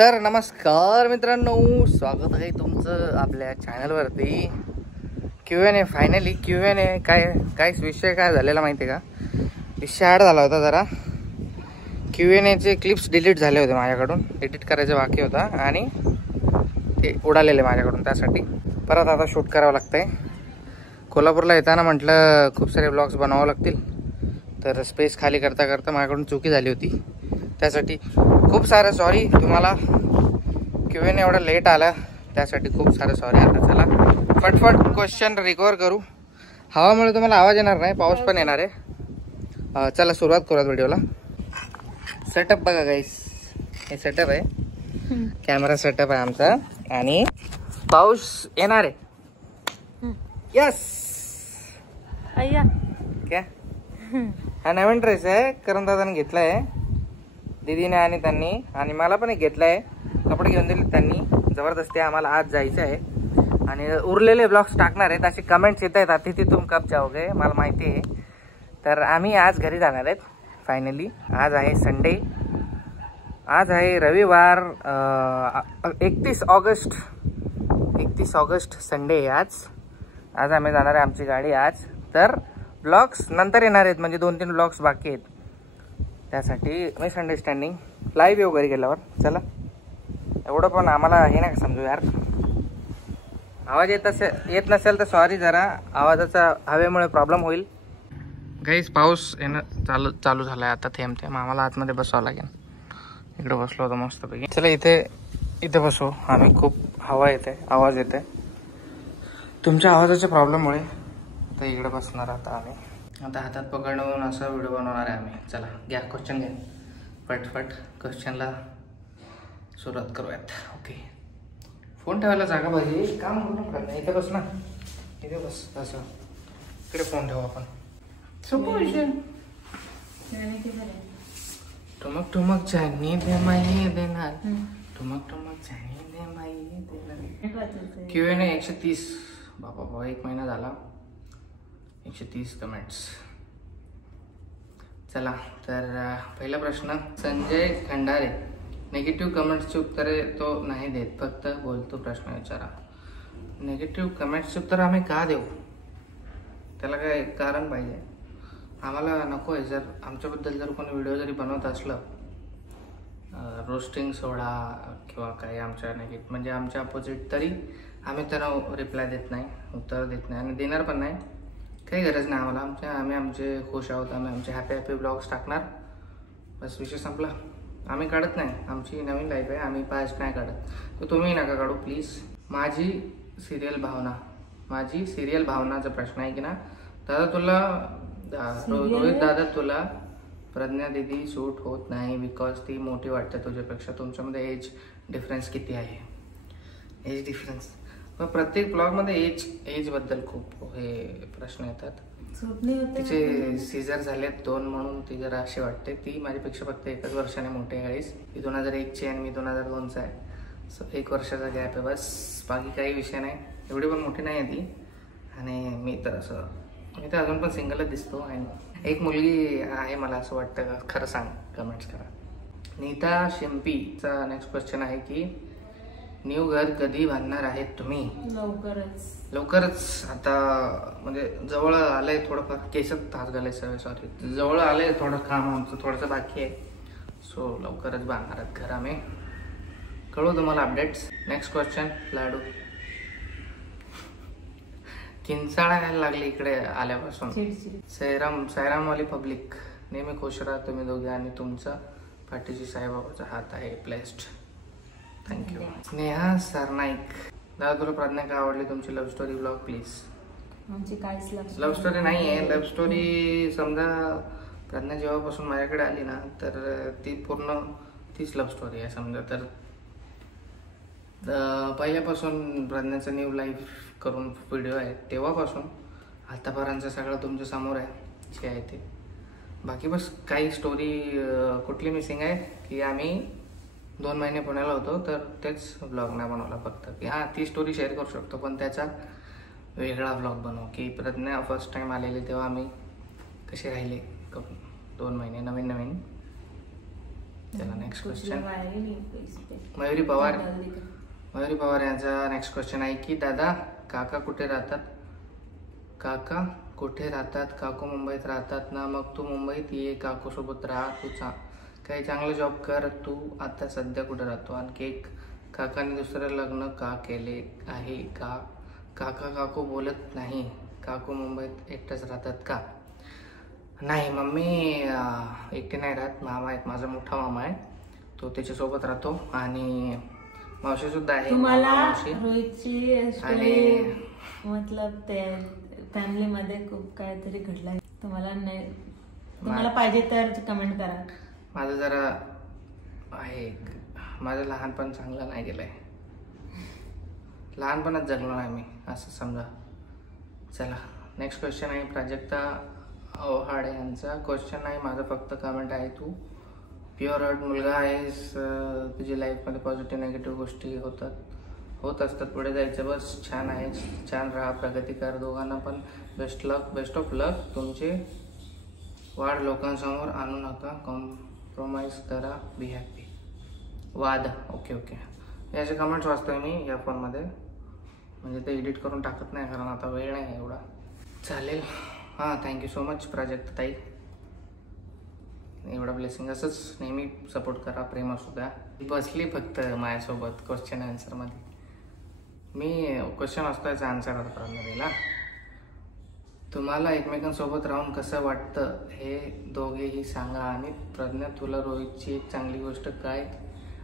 तर नमस्कार मित्रांनो, स्वागत आहे तुमचं आपल्या चॅनलवरती. Q&A. Finally Q&A. काय विषय काय झालेला माहिती आहे का? विषय ॲड झाला होता जरा. Q&Aचे क्लिप्स डिलीट झाले होते माझ्याकडून, एडिट करायचं बाकी होता आणि ते उडालेले माझ्याकडून. त्यासाठी परत आता शूट करावं लागतंय. कोल्हापूरला येताना म्हटलं खूप सारे ब्लॉग्स बनवावं लागतील, तर स्पेस खाली करता करता माझ्याकडून चुकी झाली होती. त्यासाठी खूप सारं सॉरी तुम्हाला. Q&A एवढा लेट आला त्यासाठी खूप सारं सॉरी. आता चला फटफट क्वेश्चन रिकवर करू. हवामुळे तुम्हाला आवाज येणार नाही, पाऊस पण येणार आहे. चला सुरुवात करूयात व्हिडिओला. सेटअप बघा गाईस, हे सेटअप आहे, कॅमेरा सेटअप आहे आमचा आणि पाऊस येणार आहे. यस क्या हा नवीन ड्रेस आहे, करण दादाने घेतला आहे, दीदीने आणि त्यांनी, आणि मला पण एक घेतला आहे. कपडे घेऊन दिले त्यांनी जबरदस्ती. आम्हाला आज जायचं आहे आणि उरलेले ब्लॉग्स टाकणार आहेत. असे कमेंट्स येत आहेत, अतिथी तुम कब जाओगे, मला माहिती आहे. तर आम्ही आज घरी जाणार आहेत फायनली. आज आहे संडे, आज आहे रविवार, 31 ऑगस्ट संडे आहे आज. आज आम्ही जाणार आहे, आमची गाडी आज. तर ब्लॉग्स नंतर येणार आहेत, म्हणजे 2-3 ब्लॉग्स बाकी आहेत. त्यासाठी मिसअंडरस्टँडिंग लाईव्ह येऊ घरी गेल्यावर. चला एवढं पण आम्हाला हे नाही समजू यार. आवाज येत नसेल तर सॉरी, जरा आवाजाचा हवेमुळे प्रॉब्लेम होईल. गाईस पाऊस येणं चालू झाला आहे आता, थेंब थेंब. आम्हाला आतमध्ये बसावं लागेल. इकडे बसलो होतो मस्तपैकी. चला इथे बसू आम्ही. खूप हवा येते, आवाज येते तुमच्या आवाजाच्या प्रॉब्लेममुळे. तर इकडे बसणार आता आम्ही. आता हातात पकडून असा व्हिडिओ बनवणार आहे आम्ही. चला घ्या क्वेश्चन घ्या फटफट. क्वेश्चनला सुरुवात करूयात. ओके, फोन ठेवायला जागा पाहिजे. काम करून करणार, इथे बस ना, इथे बस. असं इकडे फोन ठेवू आपण. सोपं विषय. ठुमक ठुमक चायनी दे माई देणार, ठुमक ठुमक चायनी दे माई देणार. Q&A 130. बाबा 1 महिना झाला, 130 कमेंट्स. चला तर पहिला प्रश्न. संजय खंडारे, नेगेटिव्ह कमेंट्सची उत्तरे तो नाही देत, फक्त बोलतो. प्रश्न विचारा. नेगेटिव्ह कमेंट्सची उत्तर आम्ही का देऊ? त्याला काय कारण पाहिजे? आम्हाला नको आहे. जर आमच्याबद्दल जर कोणी व्हिडिओ जरी बनवत असलं, रोस्टिंग सोडा किंवा काही आमच्या नेगेटिव्ह म्हणजे आमच्या अपोजिट, तरी आम्ही त्यांना रिप्लाय देत नाही, उत्तर देत नाही आणि देणार पण नाही. काही गरज नाही आम्हाला. आम्ही आमचे खुश आहोत, आम्ही आमचे हॅपी ब्लॉग्स टाकणार, बस विषय संपला. आम्ही काढत नाही, आमची नवीन लाईफ आहे, आम्ही पास्ट नाही काढत. तर तुम्ही नका काढू प्लीज. माझी सिरियल भावनाचा प्रश्न आहे की ना दादा, तुला रोहित दादा, तुला प्रज्ञा दीदी सूट होत नाही बिकॉज ती मोठी वाटते तुझ्यापेक्षा. तुमच्यामध्ये एज डिफरन्स किती आहे? एज डिफरन्स प्रत्येक ब्लॉगमध्ये एजबद्दल खूप हे प्रश्न येतात. तिचे सीझर झालेत 2 म्हणून ती जरा अशी वाटते. ती माझ्यापेक्षा फक्त 1 वर्षाने मोठी आहे गाईस. ती 2001ची आणि मी 2002चा आहे. सो 1 वर्षाचा गॅप आहे बस, बाकी काही विषय नाही. एवढी पण मोठी नाही आहे ती. आणि मी तर अजून पण सिंगलच दिसतो. आणि एक मुलगी आहे मला असं वाटतं का? खरं सांग, कमेंट्स करा. नीता शिंपीचा नेक्स्ट क्वेश्चन आहे की न्यू घर कधी बांधणार आहेत तुम्ही? लवकरच. आता म्हणजे जवळ आलंय थोडंफार. केसात तास घालाय सॉरी, जवळ आलंय थोडं काम आमचं, थोडंसं बाकी आहे. सो लवकरच बांधणार आहेत घर आम्ही. कळू तुम्हाला अपडेट्स. Next question. लाडू किंचाळा यायला लागली इकडे आल्यापासून. सायरामवाली पब्लिक, नेहमी खुश राहा तुम्ही दोघे आणि तुमचा पाठीशी साईबाबाचा हात आहे प्लेस्ड. थँक्यू. स्नेहा सरनाईक, दादा तुला प्रज्ञा का आवडली? तुमची love story blog please. Love story नाही आहे. लव्ह स्टोरी समजा प्रज्ञा जेव्हापासून माझ्याकडे आली ना, तर ती पूर्ण तीच लव्ह स्टोरी आहे समजा. तर पहिल्यापासून प्रज्ञाचं न्यू लाईफ करून व्हिडिओ आहे, तेव्हापासून आतापर्यंत सगळं तुमच्या समोर आहे जे आहे ते. बाकी बस काही स्टोरी कुठली मिसिंग आहे की आम्ही 2 महिने पुण्याला होतो, तर तेच ब्लॉग नाही बनवला फक्त. की हां, ती स्टोरी शेअर करू शकतो, पण त्याचा वेगळा ब्लॉग बनवू. की प्रज्ञा फर्स्ट टाईम आलेली तेव्हा आम्ही कसे राहिले 2 महिने नवीन. चला नेक्स्ट कुछ क्वेश्चन. लगाया ही नहीं इस पे. मयुरी पवार. डाल दी. मयुरी पवार यांचा नेक्स्ट क्वेश्चन आहे की दादा काका कुठे राहतात? काका कुठे राहतात? काकू मुंबईत राहतात ना, मग तू मुंबईत ये, काकू सोबत राहा, तू काही चांगलं जॉब कर. तू आता सध्या कुठे राहतो? आणखी एक, काकाने दुसरं लग्न का केले आहे का? काका काकू बोलत नाही, काकू मुंबईत एकटंच राहतात का? नाही, मम्मी एकटी नाही राहत. मामा आहेत, माझा मोठा मामा आहे, तो त्याच्यासोबत राहतो. आणि मावशी सुद्धा आहे. तुम्हाला मावशी रोहितची स्टोरी मतलब ते फॅमिली मध्ये खूप काहीतरी घडलं. तुम्हाला नाही, तुम्हाला पाहिजे तर कमेंट करा. माझं जरा आहे, माझं लहानपण चांगलं नाही गेलंय. लहानपणात जगलो नाही मी, असं समजा. चला नेक्स्ट क्वेश्चन आहे प्राजक्ता ओहाड यांचा. क्वेश्चन नाही माझा, फक्त कमेंट आहे. तू प्युअर हार्ट मुलगा आहेस, तुझी लाईफमध्ये पॉझिटिव्ह निगेटिव्ह गोष्टी होत असतात. पुढे जायचं, बस. छान आहे, छान राहा, प्रगती कर. दोघांना पण बेस्ट ऑफ लक. तुमचे वाढ लोकांसमोर आणू नका, कॉम्प्रोमाइज करा, बी हॅपी. वाद, ओके. याचे कमेंट्स वाचतोय मी या फोनमध्ये, म्हणजे ते एडिट करून टाकत नाही कारण आता वेळ नाही एवढा. चालेल. हां, थँक्यू सो मच प्राजक्ता ताई. एवढा ब्लेसिंग असंच नेहमी सपोर्ट करा. प्रेम असू द्या. बसली फक्त माझ्यासोबत क्वेश्चन आन्सरमध्ये. मी क्वेश्चन असतो याचा आन्सर आता दिला. तुम्हाला एकमेकांसोबत राहून कसं वाटतं हे दोघेही सांगा. आणि प्रज्ञा, तुला रोहितची एक चांगली गोष्ट काय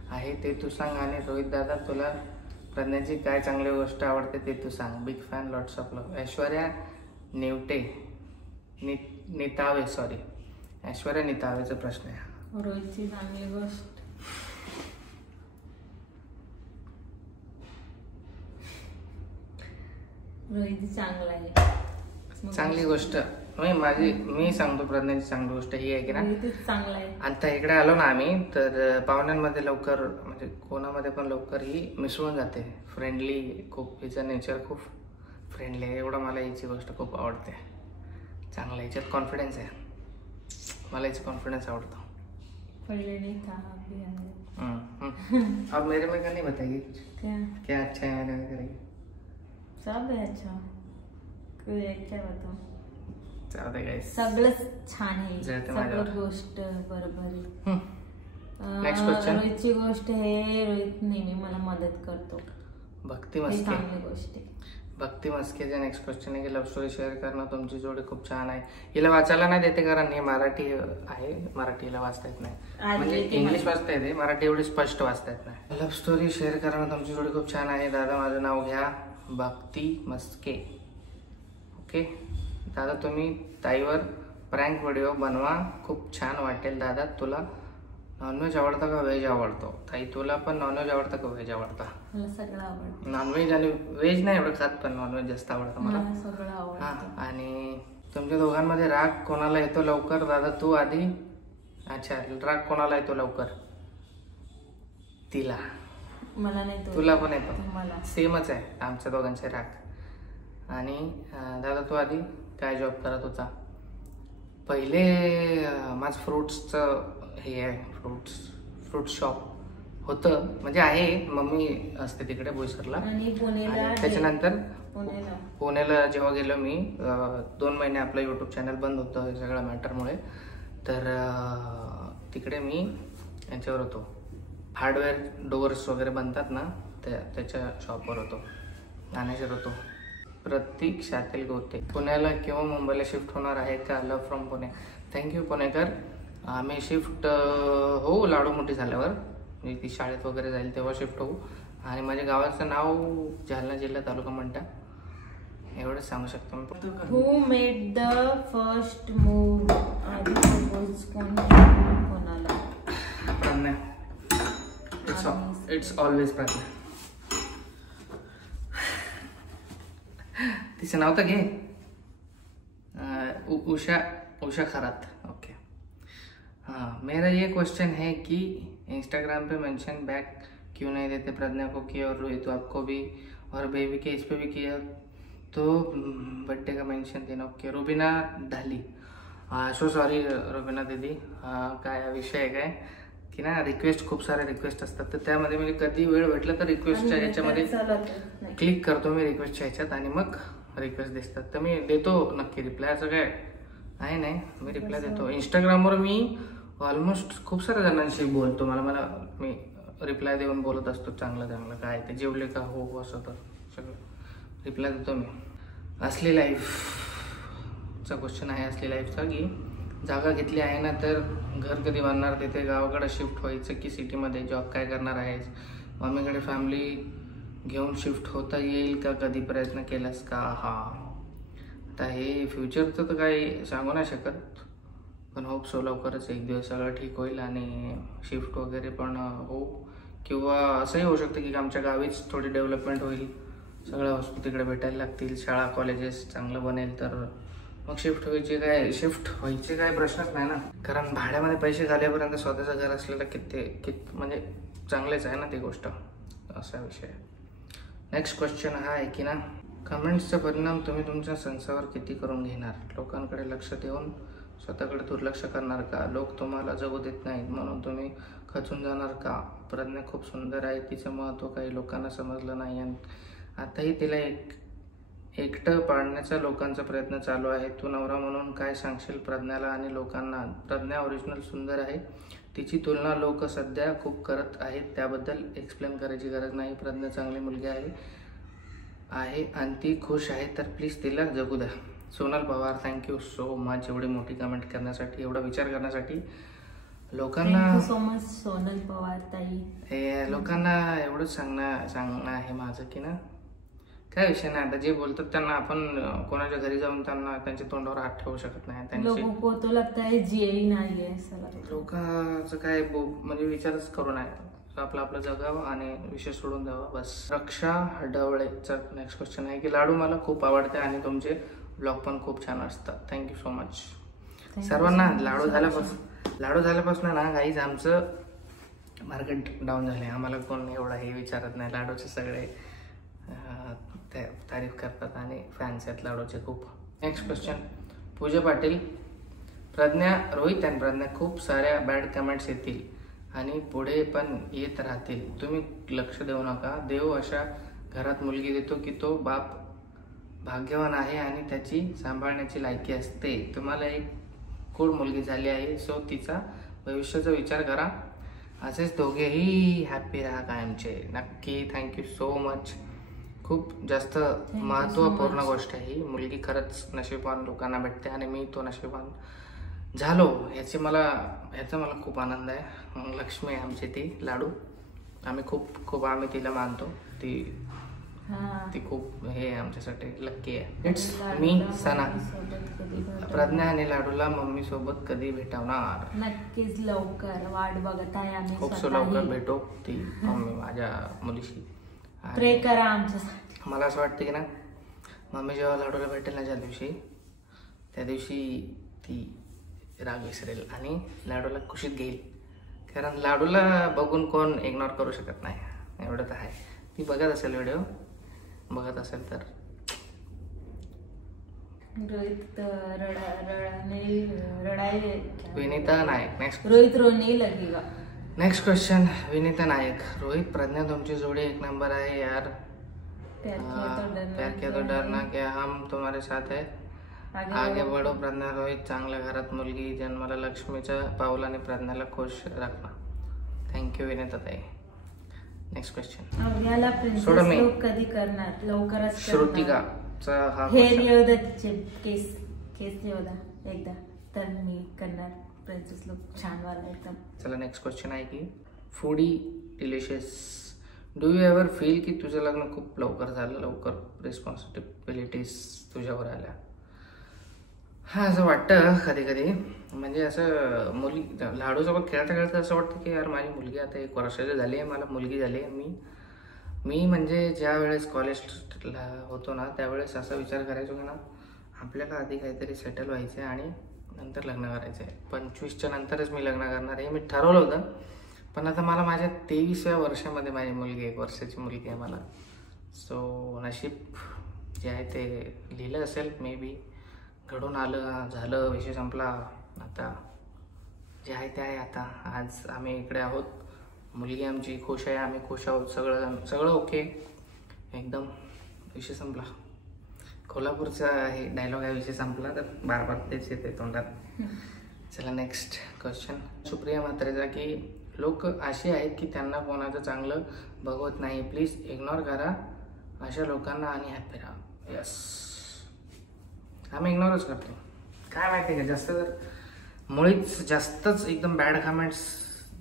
आहे ते तू सांग. आणि रोहित दादा, तुला प्रज्ञाची काय चांगली गोष्ट आवडते ते तू सांग. Big fan, lots of love. Aishwarya नितावेचा प्रश्न आहे. रोहितची चांगली गोष्ट, रोहित चांगला आहे. चांगली गोष्ट मी सांगतो. प्रज्ञाची चांगली गोष्ट ही आहे की ना, चांगला आहे. आता इकडे आलो ना आम्ही, तर पाहुण्यांमध्ये लवकर, म्हणजे कोणामध्ये पण लवकर ही मिसळून जाते. फ्रेंडली खूप, हिचं नेचर खूप फ्रेंडली आहे. एवढं मला हिची गोष्ट खूप आवडते. चांगलं, हिच्यात कॉन्फिडन्स आहे. मला हिचा कॉन्फिडेंस आवडतो. पहले नहीं था, अभी है. अब मेरे में का नहीं बताइए क्या अच्छा है मेरे में करेंगे. सब है अच्छा, क्या बताऊं. चालतंय गाइस, सगळंच छान आहे. सगळं गोष्ट बरोबर आहे. Next question. रोहितची गोष्ट आहे, रोहित नेहमी मला मदत करतो. भक्ती ही मस्के. चांगली गोष्ट आहे. भक्ती मस्केचा नेक्स्ट क्वेश्चन आहे की लव्ह स्टोरी शेअर करणं. तुमची जोडी खूप छान आहे. हिला वाचायला नाही देते कारण हे मराठी आहे, मराठीला वाचता येत नाही. म्हणजे इंग्लिश वाचता येते, मराठी एवढी स्पष्ट वाचता येत नाही. लव्ह स्टोरी शेअर करणं. तुमची जोडी खूप छान आहे. दादा, माझं नाव घ्या भक्ती मस्के. ओके दादा, तुम्ही ताईवर प्रँक व्हिडिओ बनवा, खूप छान वाटेल. दादा, तुला नॉनव्हेज आवडतं का व्हेज आवडतो? ताई, तुला पण नॉनव्हेज आवडतं का व्हेज आवडतं? मला सगळं आवडतं. नॉनव्हेज आणि व्हेज नाही एवढं खात, पण नॉनव्हेज जास्त आवडतं मला. सगळं आवडतं. हां, आणि तुमच्या दोघांमध्ये राग कोणाला येतो लवकर? दादा, तू आधी. अच्छा, राग कोणाला येतो लवकर? तिला. मला नाही. तुला पण येतो. मला सेमच आहे आमच्या दोघांचे राग. आणि दादा, तू आधी काय जॉब करत होता? पहिले माझं फ्रुट्सचं हे आहे, फ्रूट शॉप होतं, म्हणजे आहे. मम्मी असते तिकडे बोईसरला. आणि त्याच्यानंतर पुण्याला जेव्हा गेलो मी, 2 महिने आपलं यूट्यूब चॅनल बंद होतं सगळ्या मॅटरमुळे. तर तिकडे मी यांच्यावर होतो, हार्डवेअर डोअर्स वगैरे बनतात ना, त्याच्या शॉपवर होतो, मॅनेजर होतो. प्रतीक्षातील गोते. पुण्याला किंवा मुंबईला शिफ्ट होणार आहे का? Love from Pune. थँक्यू पुणेकर. आम्ही शिफ्ट होऊ लाडू मोठी झाल्यावर, म्हणजे ती शाळेत वगैरे जाईल तेव्हा शिफ्ट होऊ. आणि माझ्या गावाचं नाव जालना जिल्हा, तालुका मंठा, एवढंच सांगू शकतो मी. Who made the first move? आधी प्रपोज कोणाला? प्रज्ञा. It's always Pragya. तिचं नाव तर घे. उषा खरात. ओके. हाँ, मेरा ये क्वेश्चन है कि इंस्टाग्राम पे मेंशन बैक क्यों नहीं देते प्रज्ञा को की, और रोहित आपको भी, और बेबी के इस पे भी किया, तो बर्थडे का मेंशन देना. ओके. रुबीना ढाली. सो सॉरी रुबीना दीदी. काय विषय आहे काय की ना रिक्वेस्ट खूप सारे रिक्वेस्ट असतात, तर त्यामध्ये मी कधी वेळ भेटला तर रिक्वेस्टच्या याच्यामध्ये क्लिक करतो मी रिक्वेस्टच्या ह्याच्यात आणि मग रिक्वेस्ट दिसतात तर मी देतो नक्की रिप्लाय. असं काय आहे नाही, मी रिप्लाय देतो. इंस्टाग्रामवर मी ऑलमोस्ट खूप साऱ्या जणांशी बोलतो, मला मी रिप्लाय देऊन बोलत असतो चांगलं चांगलं काय ते जेवले का हो असं तर सगळं रिप्लाय देतो मी. असली लाईफचा क्वेश्चन आहे, असली लाईफचा की जागा घेतली आहे ना तर घर कधी बांधणार, तिथे गावाकडे शिफ्ट व्हायचं की सिटीमध्ये, जॉब काय करणार आहेस, मम्मीकडे फॅमिली घेऊन शिफ्ट होता येईल का, कधी प्रयत्न केलास का. हा आता हे फ्युचरचं तर काही सांगू नाही शकत, पण होप सो लवकरच एक दिवस सगळं ठीक होईल आणि शिफ्ट वगैरे पण हो, किंवा असंही होऊ शकतं की आमच्या गावीच थोडी डेव्हलपमेंट होईल, सगळ्या वस्तू तिकडे भेटायला लागतील, शाळा कॉलेजेस चांगलं बनेल तर मग शिफ्ट व्हायचे काय प्रश्नच नाही ना. कारण भाड्यामध्ये पैसे घालेपर्यंत स्वतःचं घर असलेलं किती म्हणजे चांगलेच आहे ना ती गोष्ट, असा विषय. नेक्स्ट क्वेश्चन हा आहे की ना कमेंट्सचा परिणाम तुम्ही तुमच्या संसारावर किती करून घेणार, लोकांकडे लक्ष देऊन स्वतःकडे दुर्लक्ष करणार का, लोक तुम्हाला जगू देत नाहीत म्हणून तुम्ही खचून जाणार का. प्रज्ञा खूप सुंदर आहे, तिचं महत्त्व काही लोकांना समजलं नाही आणि आताही तिला एकटं पाडण्याचा लोकांचा प्रयत्न चालू आहे. तू नवरा म्हणून काय सांगशील प्रज्ञाला आणि लोकांना. प्रज्ञा ओरिजिनल सुंदर आहे, तिची तुलना लोक सध्या खूप करत आहेत, त्याबद्दल एक्सप्लेन करायची गरज नाही. प्रज्ञा चांगली मुलगी आहे आणि ती खुश आहे, तर प्लीज तिला जगू द्या. Sonal Pawar, thank you so much एवढी मोठी कमेंट करण्यासाठी, एवढा विचार करण्यासाठी. लोकांना सो मच सोनल पवार ताई. हे लोकांना एवढंच सांगणं आहे माझं की ना काय विषय नाही, आता जे बोलतात त्यांना आपण कोणाच्या घरी जाऊन त्यांना त्यांच्या तोंडावर हात ठेवू शकत नाही. त्यांची तो लगता है जी नाहीये लोकांचं काय म्हणजे विचारच करू नये, आपलं जगावं आणि विषय सोडून द्यावा बस. रक्षा हडवळेचा नेक्स्ट क्वेश्चन आहे की लाडू मला खूप आवडते आणि तुमचे ब्लॉग पण खूप छान असतात. थँक्यू सो मच सर्वांना. लाडू झाल्यापासून ना गाईज आमचं मार्केट डाऊन झाले, आम्हाला कोण एवढा हे विचारत नाही. लाडूचे सगळे तारीफ करतात आणि फॅन्स आहेत लाडूचे खूप. नेक्स्ट क्वेश्चन पूजा पाटील, रोहित आणि प्रज्ञा खूप साऱ्या बॅड कमेंट्स येतील आणि पुढे पण येत राहतील, तुम्ही लक्ष देऊ नका. देव अशा घरात मुलगी देतो की तो बाप भाग्यवान आहे आणि त्याची सांभाळण्याची लायकी असते. तुम्हाला एक कुड मुलगी झाली आहे, सो तिचा भविष्याचा विचार करा. असेच दोघेही हॅप्पी राहा कायमचे. नक्की. Thank you so much. खूप जास्त महत्त्वपूर्ण गोष्ट आहे ही. मुलगी खरंच नशीबवान लोकांना भेटते आणि मी तो नशीबवान झालो ह्याचा मला खूप आनंद आहे. लक्ष्मी आहे आमची ती लाडू, आम्ही तिला मानतो. ती खूप हे आमच्यासाठी लक्की आहे. इट्स मी सना. प्रज्ञा आणि लाडूला मम्मी सोबत कधी भेटवणार. नक्कीच लवकर वाट बघत आहे आम्ही. खूप लवकर भेटो ती मम्मी माझ्या मुलीशी. प्रे करा आमच्यासाठी. मला असं वाटतं की ना मम्मी जेव्हा लाडूला भेटेल ना त्या दिवशी ती राग विसरेल आणि लाडूला खुशीत घेईल. कारण लाडूला बघून कोण इग्नोर करू शकत नाही, एवढं तर आहे. ती बघत असेल व्हिडिओ, बघत असेल तर. रोहित रडाई. विनीता नायक. नेक्स्ट रोहित रोने लगेगा. नेक्स्ट क्वेश्चन विनीता नायक. रोहित प्रज्ञा तुमची जोड़ी एक नंबर आहे यार. प्यार किया तो डरना क्या, हम तुम्हारे साथ है. आगे बढ़ो प्रज्ञा. रोहित चांगल्या घरात मुलगी जन्माला, लक्ष्मीच्या पावलाने प्रज्ञाला खुश राखना. थँक्यू विनीता ताई. नेक्स्ट क्वेश्चन अभ्याला प्रिन्सेस लुक कधी करणार. लवकरच. श्रुतिकाचा हा हेअर येऊ केस येऊ द्या एकदा तर मी करणार प्रिन्सेस लुक छान वाला एकदम. चला नेक्स्ट क्वेश्चन आहे की foodie delicious, do you ever feel की तुझं लग्न खूप लवकर झालं, लवकर रिस्पॉन्सिबिलिटीज तुझ्यावर आल्या. हा असं वाटतं कधी कधी. म्हणजे असं लाडूसोबत खेळता असं वाटतं की यार माझी मुलगी आता 1 वर्षाची झाली आहे, मला मुलगी झाली आहे. मी म्हणजे ज्या वेळेस कॉलेजला होतो ना त्यावेळेस असा विचार करायचो की ना आपल्याला आधी काहीतरी सेटल व्हायचं आहे आणि नंतर लग्न करायचं आहे. 25च्या नंतरच मी लग्न करणार आहे मी ठरवलं होतं. पण आता मला माझ्या 23व्या वर्षामध्ये माझी मुलगी 1 वर्षाची मुलगी आहे मला. सो नशीब जे आहे ते लिहिलं असेल, मे बी घडून आलं, झालं, विषय संपला. आता जे आहे ते आहे. आता आज आम्ही इकडे आहोत, मुलगी आमची खुश आहे, आम्ही खुश आहोत, सगळं ओके एकदम. विषय संपला. कोल्हापूरचा आहे डायलॉग आहे, विषय संपला, तर बार बार तेच येते तोंडात. चला नेक्स्ट क्वेश्चन सुप्रिया म्हात्रेचा, की लोक असे आहेत की त्यांना कोणाचं चांगलं बघवत नाही, प्लीज इग्नोर करा अशा लोकांना आणि हॅपी राहा. यस, आम्ही इग्नोरच करतो. काय माहिती आहे का, जास्त जर मुळीच जास्तच एकदम बॅड कमेंट्स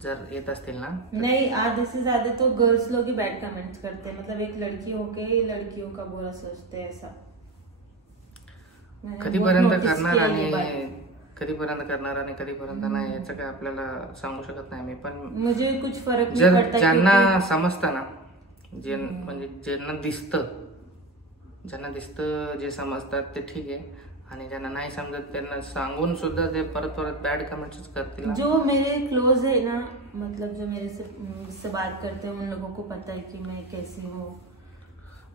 जर येत असतील ना, नहीं आधे से ज्यादा तो गर्ल्स लोग ही बैड कमेंट्स करते हैं. मतलब एक लड़की होके लड़कियों का बुरा सोचते हैं ऐसा. कधीपर्यंत करणार आणि कधीपर्यंत नाही याचं काय आपल्याला सांगू शकत नाही मी. पण मुझे कुछ फरक नहीं जर पड़ता. ज्यांना समजतं ना, म्हणजे ज्यांना दिसतं जे समजतात ते ठीक आहे, आणि ज्यांना नाही समजत त्यांना सांगून सुद्धा ते परत बॅड कमेंट्स करतील. जो मेरे क्लोज है ना, मतलब जो मेरे से बात करते हैं उन लोगों को पता है कि मैं कैसी हूँ.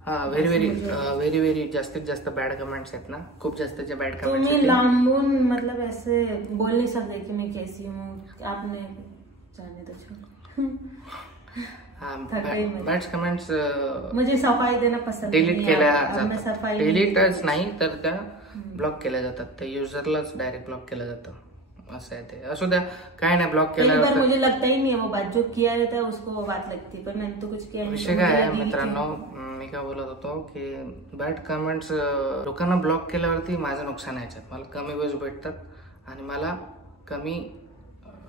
हाँ, व्हेरी जास्तीत जास्त बॅड कमेंट्स आहेत ना, खूप जास्तचे बॅड तो कमेंट्स मैं लांबून मतलब ऐसे बोल नहीं सकते कि मैं कैसी हूँ. आपने जाने दो, छोड़ो. बॅड कमेंट्स मुझे सफाई देना पसंद डिलीट नहीं केल्या है. अब मैं जातात. सफाई डिलीटच नाही तर त्या ब्लॉक केल्या जातात. त्या युजरलाच डायरेक्ट ब्लॉक केलं जातं. असं आहे ते. असू द्या, काय नाही, ब्लॉक कई बार केलं. मुझे लगता ही नहीं है वो बात, जो किया रहता है उसको वो बात लगती है, पर मैंने तो कुछ किया नहीं. विषय काय आहे मित्रांनो, मी काय बोलत होतो की बॅड कमेंट्स लोकांना ब्लॉक केल्यावरती माझं नुकसान आहे याच्यात. मला कमी व्ह्यूज भेटतात आणि मला कमी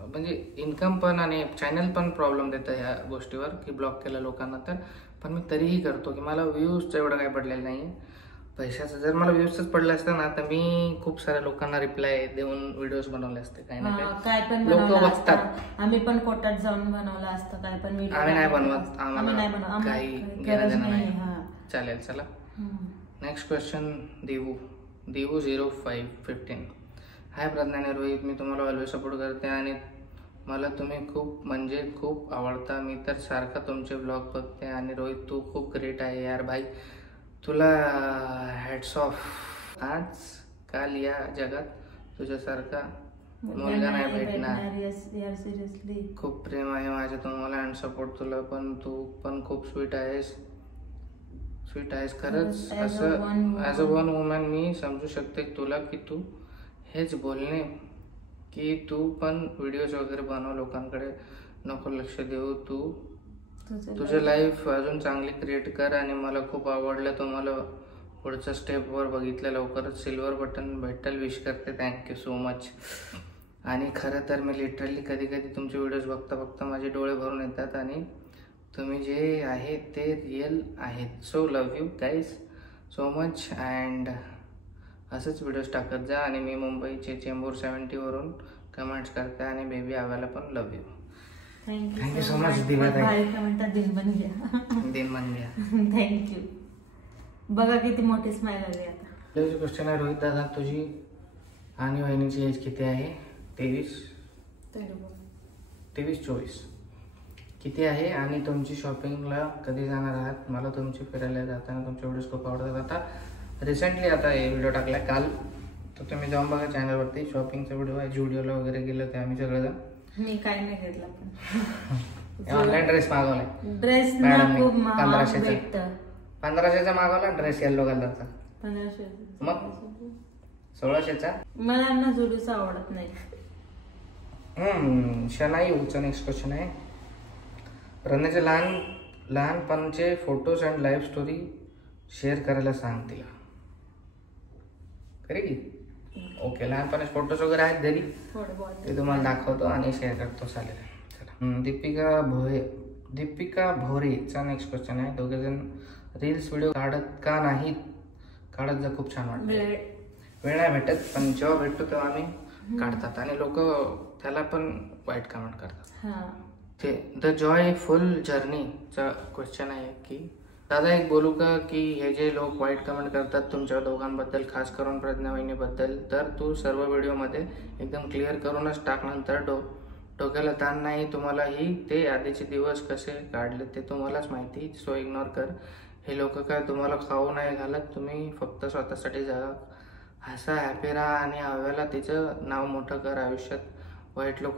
म्हणजे इन्कम पण आणि चॅनल पण प्रॉब्लेम देतं ह्या गोष्टीवर, की ब्लॉक केलं लोकांना. तर पण मी तरीही करतो की मला व्ह्यूजचं एवढं काही पडलेलं नाही आहे. पैशाचं जर मला व्ह्यूजच पडलं असतं ना, तर मी खूप साऱ्या लोकांना रिप्लाय देऊन व्हिडिओज बनवले असते. काही ना काय पण लोक बनवलं बघतात. असतं. आम्ही पण कोर्टात जाऊन बनवलं असतं काय पण व्हिडिओ. आम्ही नाही बनवत, आम्ही नाही बनवत, आम्हाला काही घेणं देणं नाही. चालेल, चला नेक्स्ट क्वेश्चन. देवू 0515. हाय प्रज्ञा आणि रोहित, मी तुम्हाला ऑलवेज सपोर्ट करते आणि मला तुम्ही खूप आवडता. मी तर सारखा तुमचे ब्लॉग बघते आणि रोहित तू खूप ग्रेट आहे यार भाई, तुला हॅट्स ऑफ. आज काल या जगात तुझ्यासारखा मुलगा नाही भेटणार. खूप प्रेम आहे माझे तुम्हाला अँड सपोर्ट तुला. पण तू पण खूप स्वीट आहेस खरंच. असं ॲज अ वन वुमन मी समजू शकते तुला, की तू हेच बोलणे की तू पण व्हिडिओज वगैरे बनव, लोकांकडे नको लक्ष देऊ. तू तुझं लाईफ अजून चांगली क्रिएट कर आणि मला खूप आवडलं. तुम्हाला पुढच्या स्टेपवर बघितलं, लवकरच सिल्वर बटन भेटेल. विश करते, थँक्यू सो मच. आणि खरं तर मी लिटरली कधी तुमचे व्हिडिओज बघता माझे डोळे भरून येतात आणि तुम्ही जे आहे ते रिअल आहेत. So love you guys so much and असंच व्हिडिओज टाकत जा. आणि मी मुंबईचे चेंबूर 70 वरून कमेंट्स करते आणि बेबी आव्याला पण love you. Thank you so much दिवाताई. दिन बन गया. थँक्यू. बघा किती मोठी स्माइल आली आता. पहिली क्वेश्चन आहे, रोहित दादा तुझी आणि वहिनीची एज किती आहे? 23-24 किती आहे? आणि तुमची शॉपिंगला कधी जाणार आहात? मला तुमची फिरायला जाताना तुमचे व्हिडिओज खूप आवडतात. आता रिसेंटली आता हे व्हिडिओ टाकलाय काल, तर तुम्ही जाऊन बघा चॅनलवरती. शॉपिंगचा व्हिडिओ आहे. जुडिओला वगैरे गेलो ते आम्ही सगळेजण. मी काही नाही घेतला पण ऑनलाईन ड्रेस मागवलाय. ड्रेस ना खूप महाग भेटतं. 1500चा मागवला ड्रेस, येल्लो कलरचा. 1500 मग 1600चा. मला ना जुडूचा आवडत नाही. शनाई उचा नेक्स्ट क्वेश्चन आहे. प्रज्ञाचे लहानपणचे photos and life story share करायला सांग तिला. खरी की ओके, लहानपणाचे फोटोज वगैरे आहेत घरी, ते तुम्हाला दाखवतो आणि शेअर करतो. चालेल, चला. दीपिका भोरेचा नेक्स्ट क्वेश्चन आहे. दोघेजण रील्स व्हिडिओ काढत जा, खूप छान वाटतं. वेळ नाही भेटत, पण जेव्हा भेटतो तेव्हा आम्ही काढतात आणि लोक त्याला पण वाईट कमेंट करतात. ते द जॉयफुल जर्नीचा क्वेश्चन आहे की दादा एक बोलू का, की हे जे लोक वाईट कमेंट करतात तुमच्या दोघांबद्दल, खास करून प्रज्ञा वहिनीबद्दल, तर तू सर्व व्हिडिओमध्ये एकदम क्लिअर करूनच टाक. नंतर डोक्याला ताण नाही. तुम्हालाही ते आधीचे दिवस कसे काढले ते तुम्हालाच माहिती, सो इग्नोर कर. हे लोक काय तुम्हाला खाऊ नाही घालत. तुम्ही फक्त स्वतःसाठी जगा, हसा, हॅपी राहा आणि हव्याला तिचं नाव मोठं कर आयुष्यात. वाईट लोक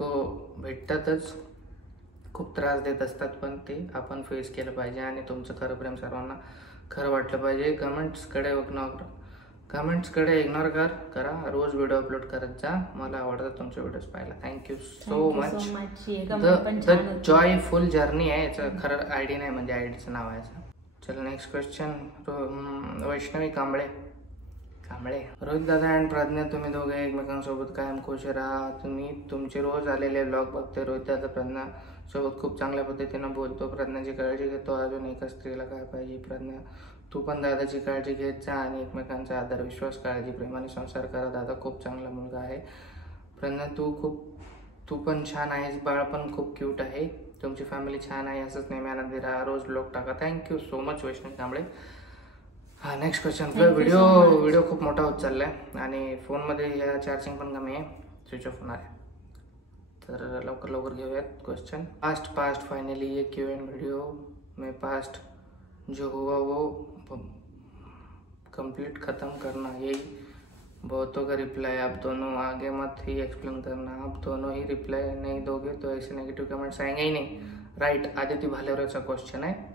भेटतातच, खूप त्रास देत असतात, पण ते आपण फेस केलं पाहिजे आणि तुमचं खरं प्रेम सर्वांना खरं वाटलं पाहिजे. कमेंट्सकडे इग्नोर करा. रोज व्हिडिओ अपलोड करत जा. मला आवडतं तुमचे व्हिडिओज पाहायला. Thank you so much. The joyful journey आहे याचं खरं आयडी नाही, म्हणजे आयडीचं नाव आहे याचं. चला नेक्स्ट क्वेश्चन. वैष्णवी कांबळे. रोहित दादा अँड प्रज्ञा, तुम्ही दोघे एकमेकांसोबत कायम खुश राहा. तुमचे रोज आलेले ब्लॉग बघते. रोहित दादा प्रज्ञा सोबत खूप चांगल्या पद्धतीनं बोलतो, प्रज्ञाची काळजी घेतो. अजून एका स्त्रीला काय पाहिजे? प्रज्ञा, तू पण दादाची काळजी घेत जा आणि एकमेकांचा आदर, विश्वास, काळजी, प्रेमाने संसार करा. दादा खूप चांगला मुलगा आहे. प्रज्ञा, तू पण छान आहेस. बाळ पण खूप क्यूट आहे. तुमची फॅमिली छान आहे. असंच नेहमी आनंदी राहा. रोज ब्लॉग टाका. Thank you so much Vaishnavi Kamble. हा नेक्स्ट क्वेश्चन. व्हिडिओ खूप मोठा होत चाललाय आणि फोनमध्ये या चार्जिंग पण कमी आहे, स्विच ऑफ होणार आहे. तर लवकर घेऊयात क्वेश्चन. पास्ट फाइनली ये Q&A वीडियो में पास्ट जो हुआ वो कंप्लीट खत्म करना, यही बहुतों का रिप्लाई. आप दोनों आगे मत ही एक्सप्लेन करना. आप दोनों ही रिप्लाई नहीं दोगे तो ऐसे नेगेटिव कमेंट्स आएंगे ही नहीं. राइट, आदित्य भालेरावचा क्वेश्चन है.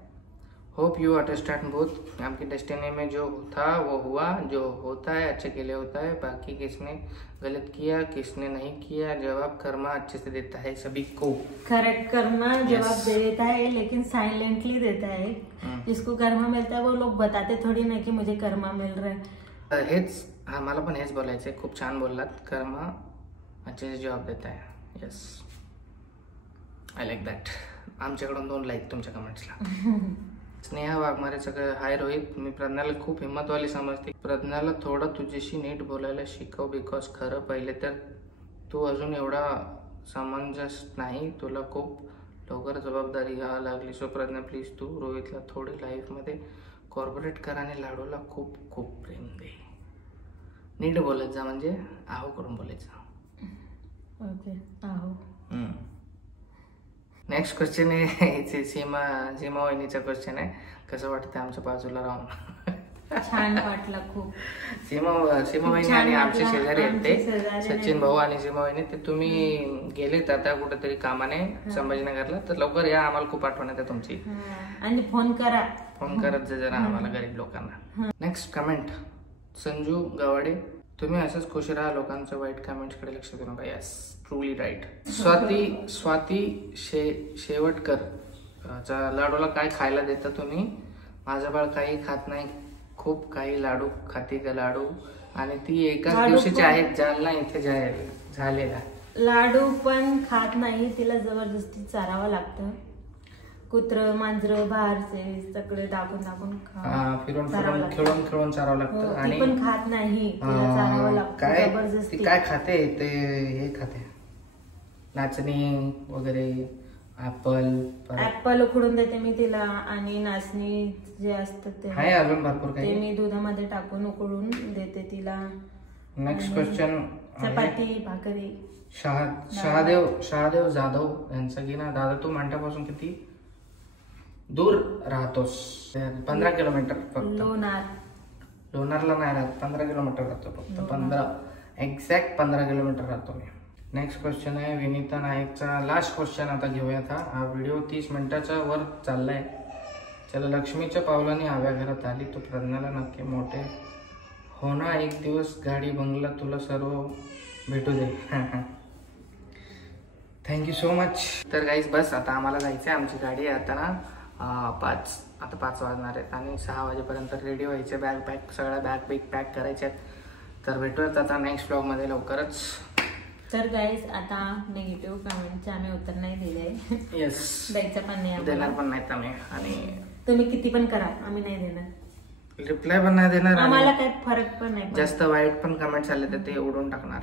Hope you understand both. आपकी डेस्टिनी में जो था वो हुआ. जो होता है अच्छे के लिए होता है. बाकी किसने गलत किया किसने नहीं किया, जवाब कर्मा अच्छे से देता है सभी को. करेक्ट, कर्मा जवाब दे देता है, लेकिन साइलेंटली देता है. जिसको कर्मा मिलता है वो लोग बताते थोड़ी ना की मुझे कर्मा मिल रहा है. हेच मला पण हेच बोलायचंय. खूप छान बोललात. कर्मा अच्छे से जवाब देता है. Yes, I like that. आमच्याकडून 2 लाईक तुमच्या कमेंट्सला. स्नेहा वाघमारेचं हाय रोहित, मी प्रज्ञाला खूप हिंमतवाली समजते. प्रज्ञाला थोडं तुझ्याशी नीट बोलायला शिकव. बिकॉज खरं पहिले तर तू अजून एवढा समंजस नाही. तुला खूप लवकर जबाबदारी घ्यावी लागली. सो प्रज्ञा प्लीज तू रोहितला थोडी लाईफमध्ये कॉर्पोरेट कर आणि लाडूला खूप खूप प्रेम दे. नीट बोलत जा, म्हणजे आहो करून बोलायचं. ओके, आहो. नेक्स्ट क्वेश्चन आहे सीमा वहिनीचा क्वेश्चन आहे. कसं वाटतं आमच्या बाजूला राहून? छान वाटलं खूप. सीमा वहिनी आणि आमचे शेजारी आहेत ते सचिन भाऊ आणि सीमा वहिनी. ते तुम्ही गेलेत आता कुठेतरी कामाने संभाजीनगरला, तर लवकर या. आम्हाला खूप आठवण येते तुमची. आणि फोन करत जा जरा आम्हाला, गरीब लोकांना. नेक्स्ट कमेंट संजू गावाडे, तुम्ही असंच खुश राहा. लोकांच्या वाईट कमेंट्सकडे लक्ष देऊ नका. Yes, truly right. Swati Shewatkar, लाडूला काय खायला देता तुम्ही? माझं बाळ काही खात नाही. खूप काही लाडू खाते का लाडू, आणि ती एकाच दिवशीची आहेत. जालना इथे झालेला. लाडू पण खात नाही. तिला जबरदस्ती चारावं लागतं. कुत्र मांजर बाहेरचे सगळे दाखवून खेळून चारावं लागतं. आणि पण खात नाही. चारावं लागतं. ती काय खाते? ते हे खाते, नाचणी वगैरे. ऍपल उकडून देते मी तिला, आणि नाचणी जे असतं ते आहे अजून भरपूर काही, ते मी दुधामध्ये टाकून उकडून देते तिला. Next question. चपाती भाकरी. शहादेव जाधव यांचं की ना, दादा तू मांड्यापासून किती दूर राहतोस? 15 किलोमीटर फक्त. लोणारला नाही राहत, 15 किलोमीटर राहतो फक्त. 15 किलोमीटर राहतो मी. नेक्स्ट क्वेश्चन आहे विनीता नाईकचा. लास्ट क्वेश्चन आता घेऊयात. हा व्हिडिओ 30 मिनिटाचा वर चाललाय. चला, लक्ष्मीच्या पावलाने हव्या घरात आली. तो प्रज्ञाला नक्की मोठे होणार एक दिवस. गाडी बंगला तुला सर्व भेटू दे. Thank you so much. तर गाईज बस आता आम्हाला जायचं आहे. आमची गाडी आता ना 5 वाजणार आहेत आणि 6 वाजेपर्यंत रेडी व्हायचे. सगळ्या बॅग पॅक करायच्यात. तर भेटूयात आता नेक्स्ट ब्लॉगमध्ये लवकरच. तर गाईज आता निगेटिव्ह कमेंटचे आम्ही उत्तर नाही दिले. येस, द्यायचं पण नाही, देणार पण नाहीत आम्ही. आणि तुम्ही किती पण करा, आम्ही नाही देणार. रिप्लाय पण नाही देणार. आम्हाला काही फरक पण नाही. जास्त वाईट पण कमेंट्स आले तर ते उडून टाकणार.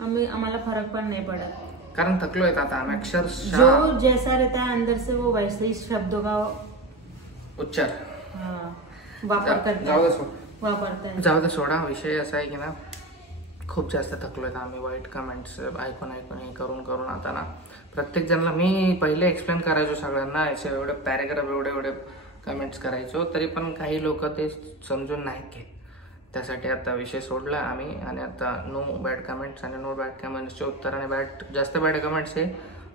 आम्हाला फरक पण नाही पडत, कारण थकलोय आता आम्ही. अक्षरशः जो जैसा रहता है अंदर से वो वैसे ही शब्दों का उच्चार जाऊ दे सोडा. विषय असा आहे की ना, खूप जास्त थकलोय आम्ही. वाईट कमेंट्स ऐकून करून आता ना प्रत्येक जणांना मी पहिले एक्सप्लेन करायचो सगळ्यांना. एवढे पॅरेग्राफ एवढे कमेंट्स करायचो, तरी पण काही लोक ते समजून नाही घेत. त्यासाठी आता विषय सोडला आम्ही आणि आता नो बॅड कमेंट्स आणि नो बॅड कमेंट्सचे उत्तर आणि जास्त बॅड कमेंट्स हे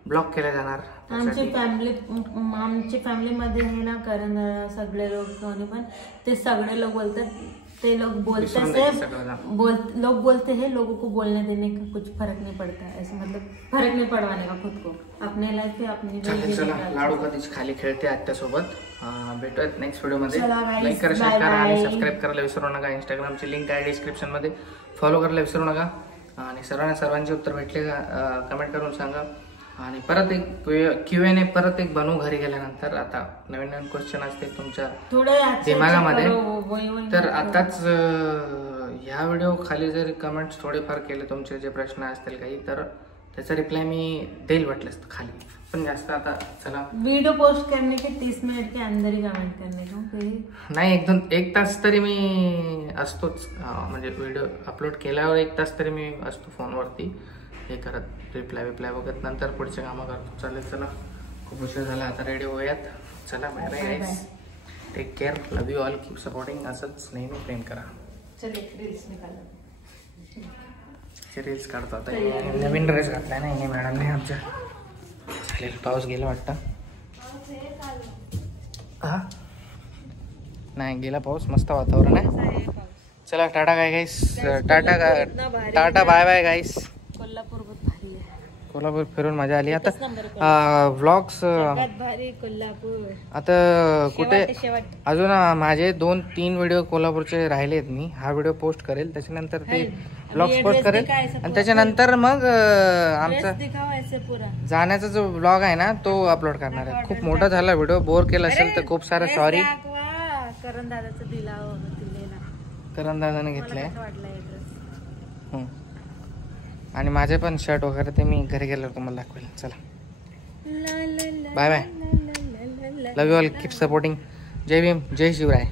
ब्लॉक केले जाणार. आमची फॅमिलीमध्ये हे ना कारण सगळे लोक पण ते सगळे लोग बोलतात ते लोग बोलते लोग बोलते हैं लोगों को बोलने देने का कुछ फर्क नहीं पड़ता ऐसे मतलब फर्क नहीं पड़वाने का खुद को अपने लाइफ में अपनी लाडू कधीच खाली खेळते आत्यासोबत. भेटूयात नेक्स्ट व्हिडिओमध्ये. लाईक करा, शेअर करा आणि सबस्क्राईब करायला विसरू नका. इंस्टाग्रामची लिंक आहे डिस्क्रिप्शन मध्ये, फॉलो करायला विसरू नका. आणि सर्वांचे उत्तर भेटले का कमेंट करून सांगा. आणि परत एक Q&A परत एक बनवू घरी गेल्यानंतर. आता नवीन क्वेश्चन असते तुमच्या दिमागामध्ये, तर आताच ह्या व्हिडिओ खाली जर कमेंट्स थोडेफार केले तुमचे जे प्रश्न असतील काही, तर त्याचा रिप्लाय मी देईल वाटलंच खाली. पण जास्त आता चला वीडियो पोस्ट करने के 30 मिनट के अंदर ही कमेंट करने का नाही, एक तास तरी मी असतोच. म्हणजे व्हिडिओ अपलोड केल्यावर 1 तास तरी मी असतो फोनवरती हे करत, रिप्लाय बघत, नंतर पुढचे कामं करतो. चालेल, चला खूप उशीर झाला, आता रेडी होऊयात. चला bye bye guys, take care, love you all, keep supporting. असंच नेहमी प्रेम करा. रील्स काढतो आता. नवीन ड्रेस घातलाय ना हे मॅडमने आमच्या. चालेल, पाऊस गेला वाटतं. हा नाही गेला पाऊस, मस्त वातावरण आहे. चला टाटा काय गाईस, टाटा बाय बाय गाईस. कोल्हापूर फिरून मजा आली. आता व्लॉग्स आता कुठे अजून माझे 2-3 व्हिडिओ कोल्हापूरचे राहिलेत. मी हा व्हिडिओ पोस्ट करेल, त्याच्यानंतर ते व्लॉग्स पोस्ट करेल आणि त्याच्यानंतर मग आमचा जाण्याचा जो व्लॉग आहे ना तो अपलोड करणार आहे. खूप मोठा झाला व्हिडिओ, बोर केला असेल तर खूप सारं सॉरी. करण दादाने घेतलाय आणि माझे पण शर्ट वगैरे ते मी घरी गेल्यावर तुम्हाला दाखवेल. चला bye bye, love you all, keep supporting. जय भीम, जय शिवराय.